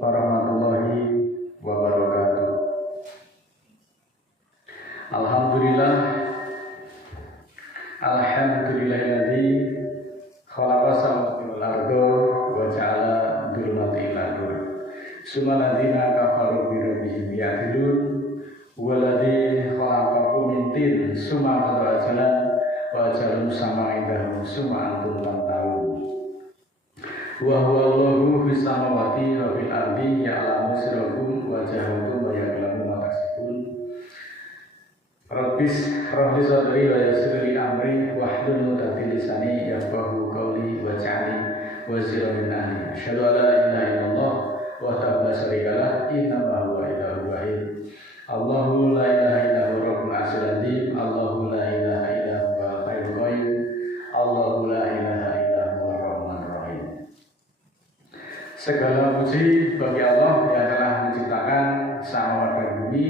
warahmatullahi wabarakatuh. Alhamdulillah, alhamdulillahilladzi khalaqa samawati wal arda wa ja'ala dzulumati ila nur. Summa ladzina kafaru bi rabbihim ya'dilun waladzi khalaqakum min tin summa qadara ajalan wa ajalun musamma indahu summa antum tamtarun. Wa huwa Allahu fis samawati wa fil ardi ya'lamu sirrakum wa jahrakum wa ya'lamu ma taksibun. Rabbis rabbi sadri wa yassir li amri wahlul 'uqdatam lisani yafqahu qawli waj'alni waziran min ahli. Asyhadu an la ilaha illallah wahdahu la syarika lah innahu huwa ilahul wahid. Allahu la ilaha illa huwa rabbul arsyil azim. Allahu la ilaha illa huwa al-hayyul qayyum. Allahu la ilaha illa huwa ar-rahmanur rahim. Segala puji bagi Allah yang telah menciptakan samawat dan bumi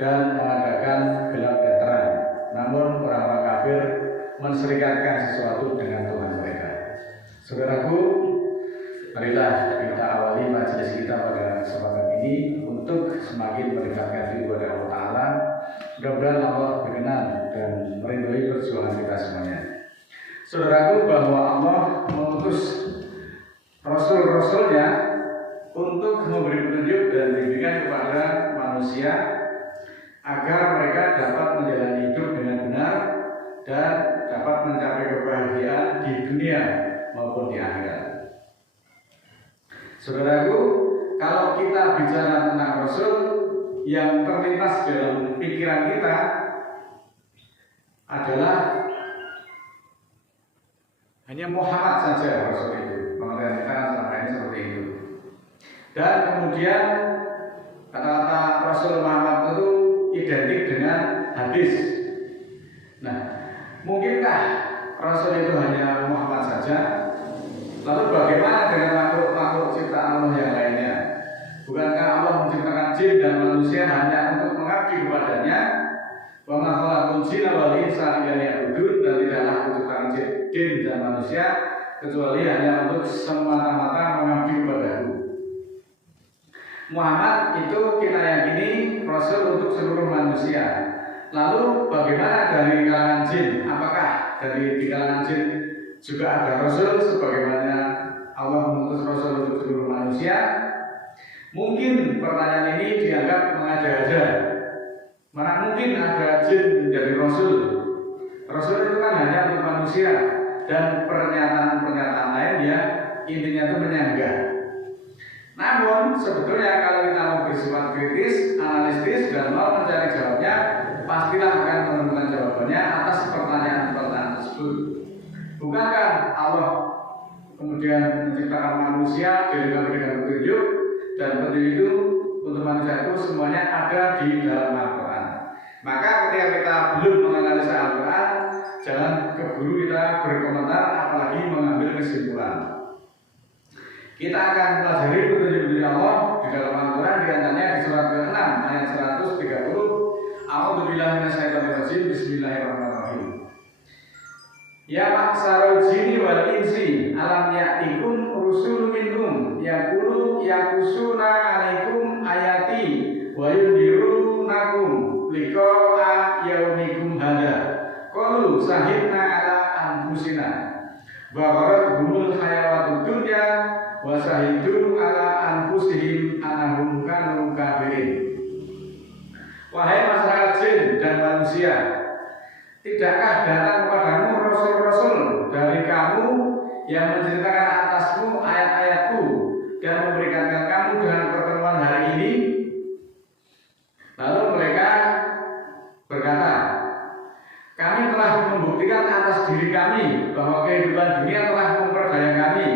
dan mengadakan gelap dan terang. Namun orang-orang kafir menserikatkan sesuatu dengan Tuhan mereka. Saudaraku, marilah kita awali majelis kita pada kesempatan ini untuk semakin mendekatkan diri kepada Allah Ta'ala. Mudah-mudahan Allah berkenan dan merindui perjuangan kita semuanya. Saudaraku, bahwa Allah mengutus Rasul-Rasulnya untuk memberi petunjuk dan bimbingan kepada manusia agar mereka dapat menjalani hidup dengan benar dan dapat mencapai kebahagiaan di dunia maupun di akhirat. Saudaraku, kalau kita bicara tentang Rasul, yang terlintas dalam pikiran kita adalah hanya Muhammad saja Rasul itu. Pengertian kita kan selama ini seperti itu. Dan kemudian kata-kata Rasul Muhammad itu identik dengan hadis. Nah, mungkinkah Rasul itu hanya Muhammad saja? Lalu bagaimana dengan makhluk-makhluk ciptaan Allah yang lainnya? Bukankah Allah menciptakan jin dan manusia hanya untuk mengabdi kepadanya? Wa ma khalaqul jinna wal insa illa liya'budun, dan tidaklah menciptakan jin dan manusia kecuali hanya untuk semata-mata mengabdi kepadaku. Muhammad itu kita yakini Rasul untuk seluruh manusia. Lalu bagaimana dari kalangan jin? Apakah di kalangan jin juga ada Rasul sebagaimana Allah mengutus Rasul untuk seluruh manusia? Mungkin pertanyaan ini dianggap mengada-ada. Mana mungkin ada jin menjadi Rasul? Rasul itu kan hanya untuk manusia, dan pernyataan-pernyataan lain yang intinya itu menyanggah. Namun sebetulnya kalau kita mau bersifat kritis, analitis, dan mau mencari jawabnya, pastilah akan menemukan jawabannya atas pertanyaan-pertanyaan tersebut. Bukankah Allah kemudian menciptakan manusia dengan petunjuk, dan petunjuk itu untuk manusia itu semuanya ada di dalam Al-Quran. Maka ketika kita belum menganalisa Al-Quran, jangan keburu kita berkomentar apalagi mengambil kesimpulan. Kita akan pelajari petunjuk-petunjuk Allah di dalam Al-Quran, di antaranya di surat ke-6 ayat 130. A'udzubillahi minasyaitonir rajim. Bismillahirrahmanirrahim. Ya ma'syarul jinni wal insi alam ya'tikum rusulun minkum yaqulu yaqusuna 'alaikum ayati wa yundirunakum liqa'a yaumikum hadza. Qalu sahidna 'ala anfusina wa gharatuhumul hayawatud dunya wa sahidu 'ala anfusihim annahum kanu kafirin. Wahai masyarakat jin dan manusia, tidakkah datang kepadamu rasul-rasul dari kamu yang menceritakan atasmu ayat-ayatku dan memberikan kamu dengan pertemuan hari ini? Lalu mereka berkata, kami telah membuktikan atas diri kami bahwa kehidupan dunia telah memperdaya kami,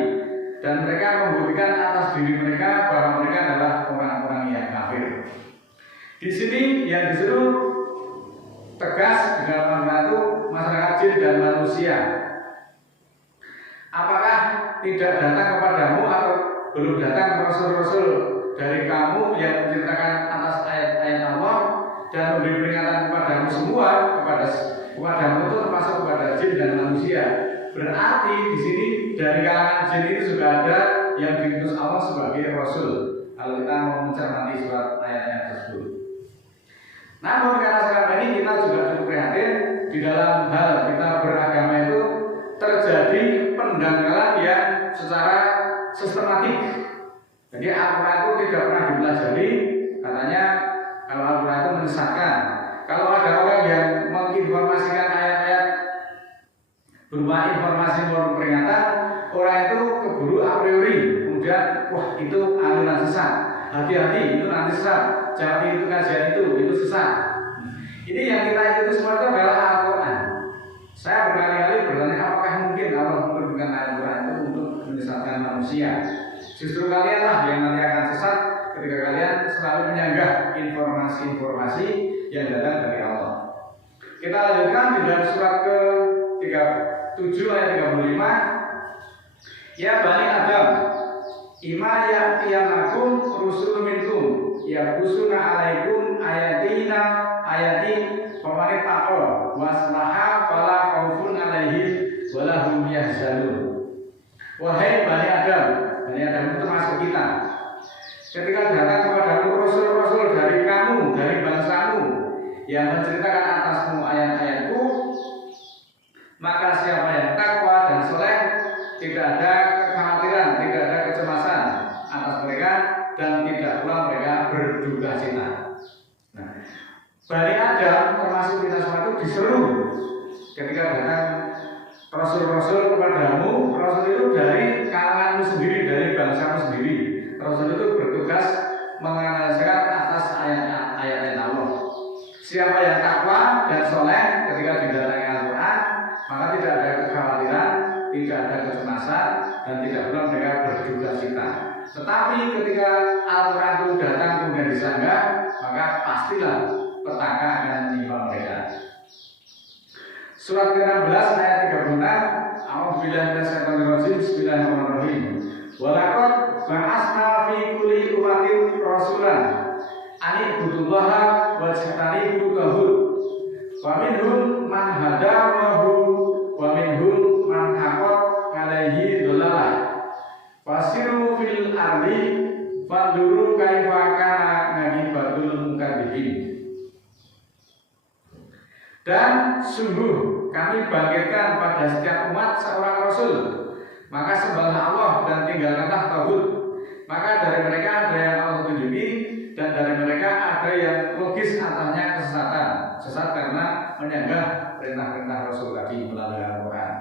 dan mereka membuktikan atas diri mereka bahwa mereka adalah orang-orang yang kafir. Di sini yang disuruh tegas dengan membantu masyarakat jin dan manusia. Apakah tidak datang kepadamu atau belum datang rasul-rasul dari kamu yang menceritakan atas ayat-ayat Allah dan memberi peringatan kepadamu semua, kepadamu itu termasuk kepada jin dan manusia? Berarti di sini dari kalangan jin itu juga ada yang diutus Allah sebagai rasul kalau kita mau mencermati surat ayat-ayat tersebut. Namun karena sekarang ini kita juga cukup prihatin di dalam hal kita beragama itu terjadi pendangkalan yang secara sistematik. Jadi Al-Quran itu tidak pernah dipelajari, katanya kalau Al-Quran itu menyesatkan. Kalau ada orang yang menginformasikan ayat-ayat berupa informasi maupun peringatan, orang itu keburu a priori, kemudian wah itu aliran sesat, hati-hati itu nanti sesat, jangan itu kajian itu sesat. Ini yang kita ikuti semua itu adalah Al-Quran. Saya berkali-kali bertanya apakah mungkin Allah menurunkan Al-Quran itu untuk menyesatkan manusia. Justru kalianlah yang nanti akan sesat ketika kalian selalu menyanggah informasi-informasi yang datang dari Allah. Kita lanjutkan di dalam surat ke-37 ayat 35. Ya Bani Adam, ima ya'tiyanakum rusulun minkum yaqusuna alaikum ayati faman taqwa waslaha fala khaufun alaihim wala hum yahzanun. Wahai Bani Adam itu termasuk kita. Ketika datang kepadamu rasul-rasul dari kamu, dari bangsamu yang menceritakan atasmu ayat-ayatku, maka siapa yang takwa dan soleh, tidak ada kekhawatiran, tidak ada kecemasan atas mereka, dan tidak pula mereka berduka cita. Nah, Bani Adam termasuk kita semua itu diseru ketika datang rasul-rasul kepadamu. Rasul itu dari kalanganmu sendiri, dari bangsamu sendiri. Rasul itu bertugas menganalisakan atas ayat-ayat Allah. Siapa yang takwa dan soleh ketika didatangi Al-Quran, maka tidak ada kekhawatiran, tidak ada kecemasan, dan tidak pula mereka berduka cita. Tetapi ketika Al-Quran itu datang kemudian disanggah, maka pastilah petaka akan menimpa mereka. Surat ke-16 ayat 36. A'udzubillahi minasyaitonir rajim. Bismillahirrahmanirrahim. Walaqad ba'atsna fi kulli ummatin rasulan an ibudullaha wajtanibu taghut. Wa minhum man hadahu wa minhum man haqqat 'alaihi dhalalah. Fasiru fil ardi fanduru kaifa kana naqibatul mukadzibin. Dan sungguh kami bangkitkan pada setiap umat seorang rasul, maka sembahlah Allah dan tinggalkanlah tauhid. Maka dari mereka ada yang Allah tunjuki, dan dari mereka ada yang logis atasnya kesesatan, sesat karena menyanggah perintah-perintah Rasul tadi melalui Al-Quran.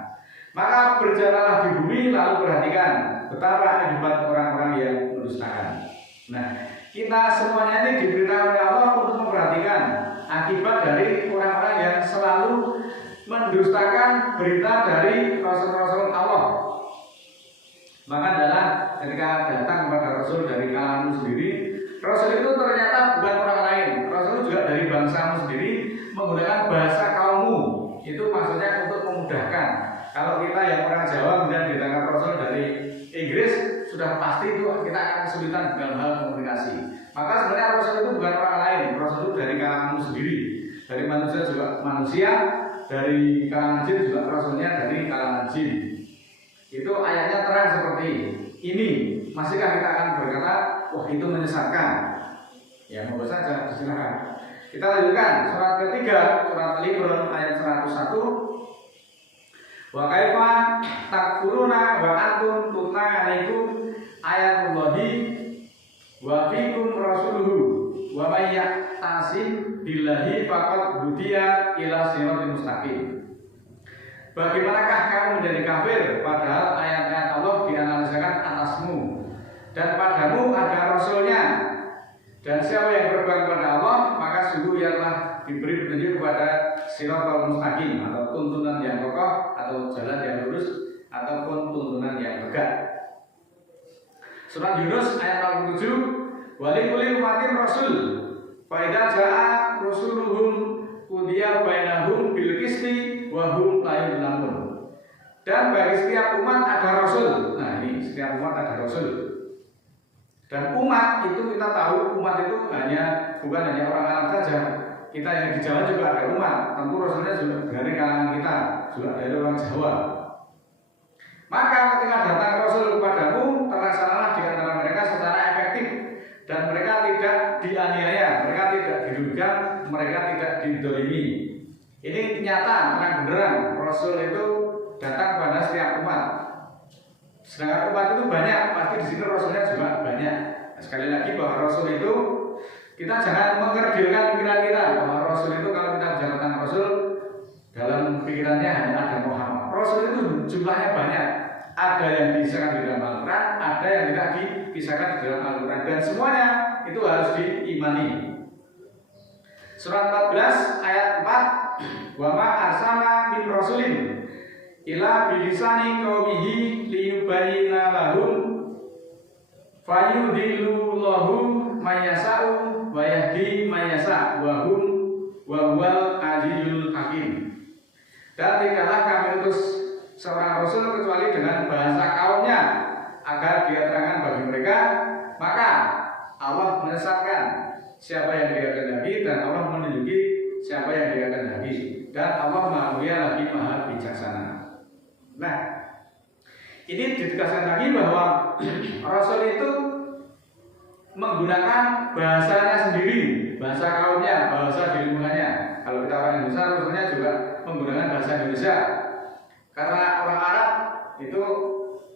Maka berjalanlah di bumi lalu perhatikan betapa akibat orang-orang yang mendustakan. Nah, kita semuanya ini diberitakan oleh Allah untuk memperhatikan akibat dari orang-orang yang selalu mendustakan berita dari Rasul-Rasul Allah. Maka adalah ketika datang kepada Rasul dari kalanganmu sendiri, Rasul itu ternyata bukan orang lain. Rasul juga dari bangsamu sendiri, menggunakan bahasa kaummu. Itu maksudnya untuk memudahkan. Kalau kita yang orang Jawa kemudian ditangkap Rasul dari Inggris, sudah pasti itu kita akan kesulitan dalam hal komunikasi. Maka sebenarnya Rasul itu bukan orang lain. Rasul itu dari kalanganmu sendiri. Dari manusia juga manusia, dari kalangan jin juga Rasulnya dari kalangan jin. Itu ayatnya terang seperti ini. Masihkah kita akan berkata, wah itu menyesatkan? Ya monggo saja, silakan. Kita lanjutkan surat ketiga, surat Al-Imran ayat 101. Wa kaifa takfuruna wa antum tutla alaikum ayatullahi wa fikum rasuluhu wa may ya'tasim billahi faqad hudiya ila siratal mustaqim. Bagaimanakah kamu menjadi kafir padahal ayat-ayat Allah dianalisakan atasmu dan padamu ada rasulnya, dan siapa yang berpegang kepada Allah maka sungguh ia telah diberi petunjuk kepada siratal mustaqim, atau tuntunan yang kokoh, atau jalan yang lurus, ataupun tuntunan yang tegak. Surat Yunus ayat 47. Walikuli umatin rasul fa idza jaa rusuluhum qudiya bainahum bil qisti wa hum la yuzlamun. Dan bagi setiap umat ada rasul. Nah, ini setiap umat ada rasul. Dan umat itu kita tahu, umat itu bukan hanya orang Arab saja. Kita yang di Jawa juga ada umat. Tentu rasulnya juga dari kalangan kita, juga dari orang Jawa. Maka ketika datang rasul kepadamu, terlaksanalah di antara mereka secara efektif nyata, terang benderang. Rasul itu datang pada setiap umat. Sedangkan umat itu banyak, pasti di sini Rasulnya juga banyak. Nah, sekali lagi bahwa Rasul itu kita jangan mengkerdilkan pikiran kita bahwa Rasul itu kalau kita bicara tentang Rasul dalam pikirannya hanya ada Muhammad. Rasul itu jumlahnya banyak. Ada yang dipisahkan di dalam Al-Quran, ada yang tidak dipisahkan di dalam Al-Quran, dan semuanya itu harus diimani. Surat 14 ayat 4, wa ma arsalna min rasulin ila bilisani qaumihi liyubayyina lahum fayudillullahu mayyasa'u wa yahdi mayyasa' wa huwal azizul hakim. Dan tidaklah kami utus seorang rasul kecuali dengan bahasa kaumnya agar dia terangkan bagi mereka, maka Allah menyesatkan siapa yang dia kehendaki dan Allah menunjuki siapa yang dia kehendaki, dan Allah Maha Mulia lagi Maha Bijaksana. Nah, ini ditegaskan lagi bahwa Rasul itu menggunakan bahasanya sendiri, bahasa kaumnya, bahasa di lingkungannya. Kalau kita orang Indonesia, Rasulnya juga menggunakan bahasa Indonesia. Karena orang Arab itu,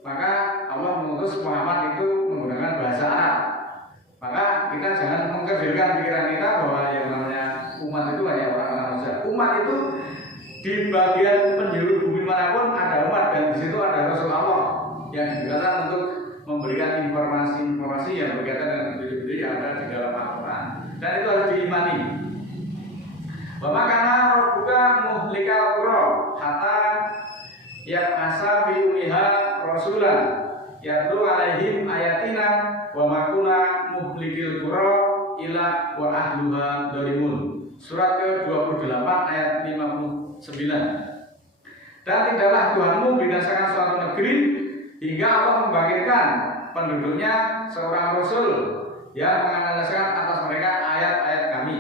maka Allah mengutus Muhammad itu menggunakan bahasa Arab. Maka kita jangan mengkerdilkan pikiran kita bahwa yang namanya umat itu hanya orang-orang saja. Umat itu di bagian penjuru bumi manapun ada umat, dan di situ ada Rasul Allah yang digunakan untuk memberikan informasi-informasi yang berkaitan dengan bukti-bukti yang ada di dalam Al-Quran, dan itu harus diimani. Wa makana rabbuka muhlikal qura hatta ya'asa fi umiha rasulan yatlu alaihim ayatina wa makuna muhlikil qura ila wa ahluha dhalimun. Surat ke-28 ayat 59. Dan tidaklah Tuhanmu binasakan suatu negeri hingga Allah membangkitkan penduduknya seorang rasul yang menganalisakan atas mereka ayat-ayat kami.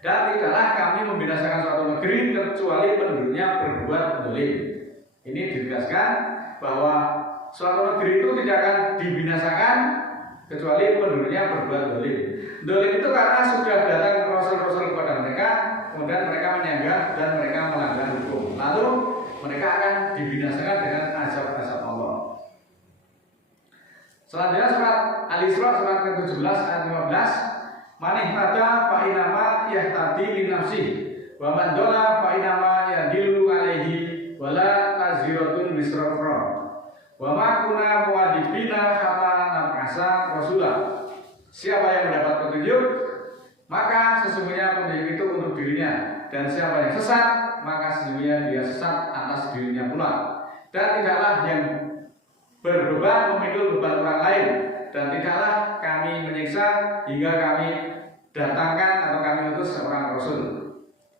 Dan tidaklah kami membinasakan suatu negeri kecuali penduduknya berbuat zalim. Ini ditegaskan bahwa suatu negeri itu tidak akan dibinasakan kecuali penduduknya berbuat zalim. Zalim itu karena sudah datang rasul-rasul kepada mereka, kemudian mereka menyanggah dan mereka melanggar hukum. Lalu mereka akan dibinasakan dengan azab-azab Allah. Selanjutnya surat Al-Isra surat ke-17 ayat 15. Man ihtada fa inama yahtadi li nafsi wa man dalla fa inama yadillu alaihi wa la taziratun wisra ukhra. Wa ma kunna muwadibina hatta nab'asa rasulah. Siapa yang mendapat petunjuk, maka sesungguhnya petunjuk itu untuk dirinya, dan siapa yang sesat, maka sesungguhnya dia sesat atas dirinya pula. Dan tidaklah yang berbeban memikul beban orang lain, dan tidaklah kami menyiksa hingga kami datangkan atau kami utus seorang rasul.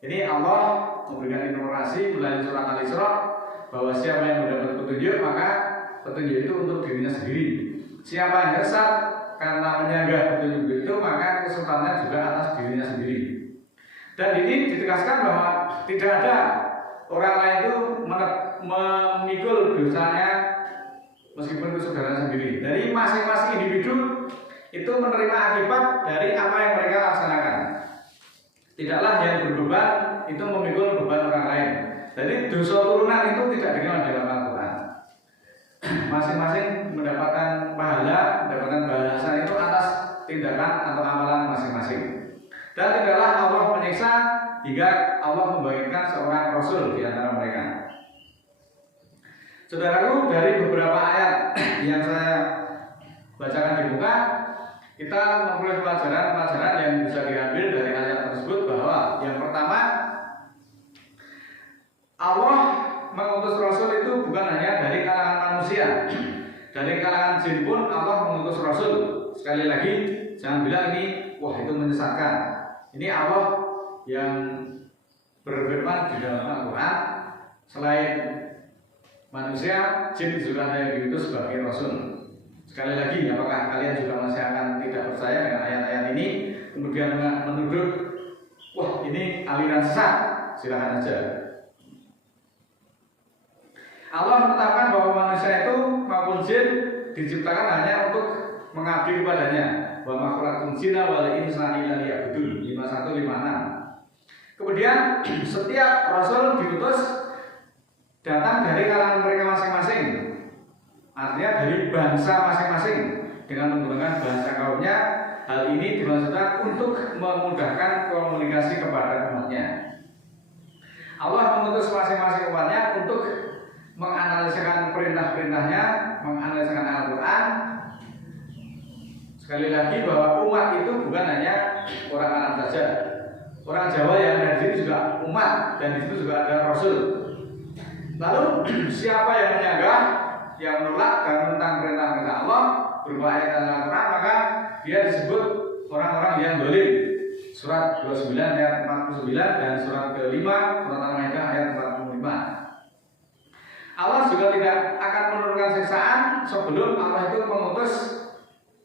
Ini Allah memberikan informasi melalui surat Al-Isra bahwa siapa yang mendapat petunjuk, maka petunjuk itu untuk dirinya sendiri. Siapa yang sesat karena menyanggah petunjuk itu, maka kesesatannya juga atas dirinya sendiri. Dan ini ditegaskan bahwa tidak ada orang lain itu memikul dosanya meskipun itu saudara sendiri. Dari masing-masing individu itu menerima akibat dari apa yang mereka laksanakan. Tidaklah yang berbeban itu memikul beban orang lain. Jadi dosa turunan itu tidak dikenal dalam Al-Quran. Masing-masing mendapatkan pahala, mendapatkan balasan itu atas tindakan atau amalan masing-masing. Dan tidaklah Allah menyiksa hingga Allah membangkitkan seorang rasul di antara mereka. Saudaraku, dari beberapa ayat yang saya bacakan di muka, kita memperoleh pelajaran-pelajaran yang bisa diambil dari ayat tersebut, bahwa yang pertama, Allah mengutus rasul itu bukan hanya dari kalangan manusia. Dari kalangan jin pun Allah mengutus rasul. Sekali lagi, jangan bilang ini wah itu menyesatkan. Ini Allah yang berfirman di dalam Al-Quran, selain manusia, jin juga ada yang diutus sebagai rasul. Sekali lagi, apakah kalian juga masih akan tidak percaya dengan ayat-ayat ini, kemudian menuduh wah ini aliran sesat? Silakan aja. Allah menetapkan bahwa manusia itu maupun jin diciptakan hanya untuk mengabdi kepadanya. Wa ma khalaqtul jinna wal insa illa liya'budun. 5156. Kemudian setiap rasul diutus datang dari kalangan mereka masing-masing, artinya dari bangsa masing-masing dengan menggunakan bahasa kaumnya. Hal ini dimaksudkan untuk memudahkan komunikasi kepada umatnya. Allah mengutus masing-masing umatnya untuk menganalisakan perintah-perintahnya, menganalisakan Al-Quran. Sekali lagi bahwa umat itu bukan hanya orang Arab saja. Orang Jawa yang ada di sini juga umat, dan di situ juga ada Rasul. Lalu siapa yang menyanggah, yang menolak dan menentang perintah-perintah Allah berupa ayat Al-Quran, maka dia disebut orang-orang yang dolim. Surat 29 ayat 49 dan surat ke-5 surat Al-Maidah ayat 45. Allah juga tidak akan menurunkan siksaan sebelum Allah itu mengutus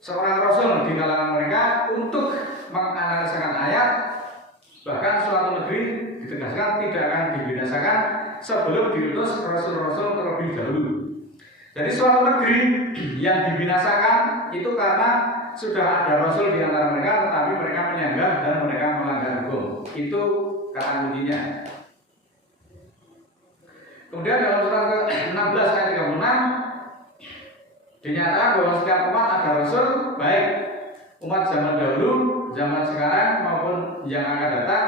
seorang rasul di kalangan mereka untuk menganalisakan ayat. Bahkan suatu negeri ditegaskan tidak akan dibinasakan sebelum diutus rasul-rasul terlebih dahulu. Jadi suatu negeri yang dibinasakan itu karena sudah ada rasul di antara mereka, tetapi mereka menyanggah dan mereka melanggar hukum. Itu kata kuncinya. Kemudian dalam surat ke-16 ayat 36 dinyatakan bahwa setiap umat ada rasul, baik umat zaman dahulu, zaman sekarang maupun yang akan datang,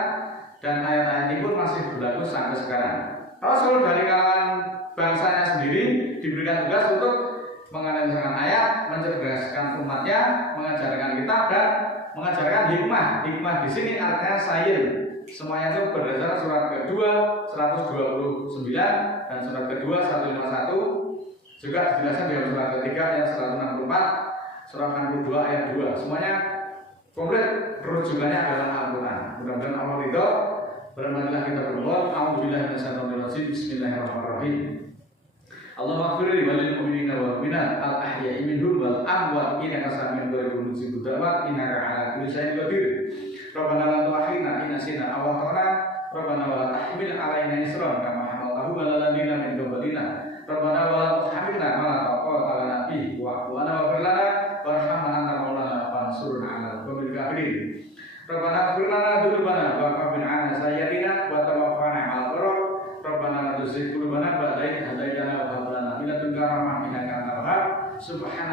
dan ayat-ayat ini pun masih berlaku sampai sekarang. Rasul dari kalangan bangsanya sendiri diberikan tugas untuk menganalisakan ayat, mencerdaskan umatnya, mengajarkan kitab dan mengajarkan hikmah. Hikmah di sini artinya sains. Semuanya itu berdasarkan surat kedua 129 dan surat kedua 151. Juga dijelaskan dalam surat ketiga ayat 164, surat 62 ayat 2. Semuanya komplit rujukannya adalah Al-Quran. Mudah-mudahan Allah ridho. Bermanilah kita berdoa. A'udzubillahi minasyaitonir rajim. Bismillahirrahmanirrahim. Allahumma ighfir lil mu'minina wal mu'minat al ahya'i minhum wal amwat innaka sami'un qaribun mujibud da'wat innaka 'ala kulli syai'in qadir. Rabbana la tu'akhidna in nasina aw akhtana. Rabbana wa la tahmil 'alaina isran kama hamaltahu 'alal ladzina min qablina. Rabbana wa la tuhammilna ma la taqata lana bihi wa'fu 'anna waghfir lana warhamna anta maulana fansurna 'alal qaumil kafirin. Rabbana ighfir lana dzunubana wa kaffir 'anna sayyi'atina wa tawaffana 'alal abrar. Rabbana la tuzigh qulubana ba'da idh hadaytana wa hab lana min ladunka rahmah innaka antal wahhab. Subhan